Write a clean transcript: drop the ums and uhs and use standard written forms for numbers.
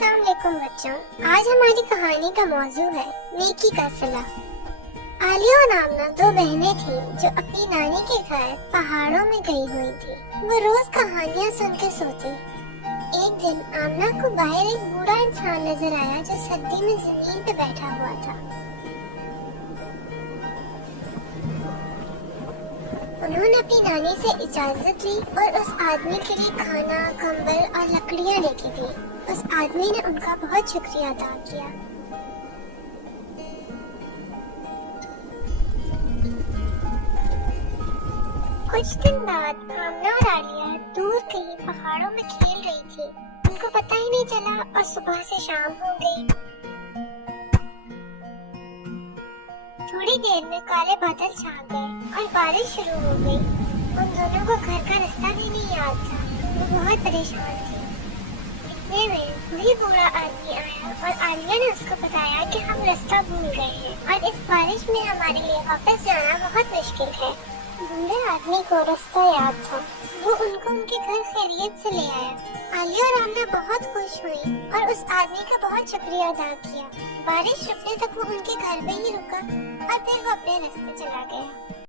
अस्सलाम वालेकुम बच्चों, आज हमारी कहानी का मौजू है नेकी का सिला। आलिया और आमना दो बहनें थीं जो अपनी नानी के घर पहाड़ों में गई हुई थी। वो रोज कहानियाँ सुन के सोती। एक दिन आमना को बाहर एक बूढ़ा इंसान नजर आया जो सर्दी में जमीन पे बैठा हुआ था। उन्होंने अपनी नानी से इजाजत ली और उस आदमी के लिए खाना, कंबल और लकड़ियाँ लेके दी। उस आदमी ने उनका बहुत शुक्रिया अदा किया। कुछ दिन बाद आमना और आलिया दूर कहीं पहाड़ों में खेल रही थी। उनको पता ही नहीं चला और सुबह से शाम हो गई। थोड़ी देर में काले बादल छा गए और बारिश शुरू हो गई। उन दोनों को घर का रास्ता भी नहीं याद था। वो बहुत परेशान थी। इतने में वही बूढ़ा आदमी आया और आलिया ने उसको बताया कि हम रास्ता भूल गए हैं और इस बारिश में हमारे लिए वापस जाना बहुत मुश्किल है। बूढ़े आदमी को रास्ता याद था। वो उनको उनके घर खैरियत से ले आया। आलिया और आमना बहुत खुश हुई और उस आदमी का बहुत शुक्रिया अदा किया। बारिश रुकने तक वो उनके घर पे ही रुका और फिर वो अपने रास्ते चला गया।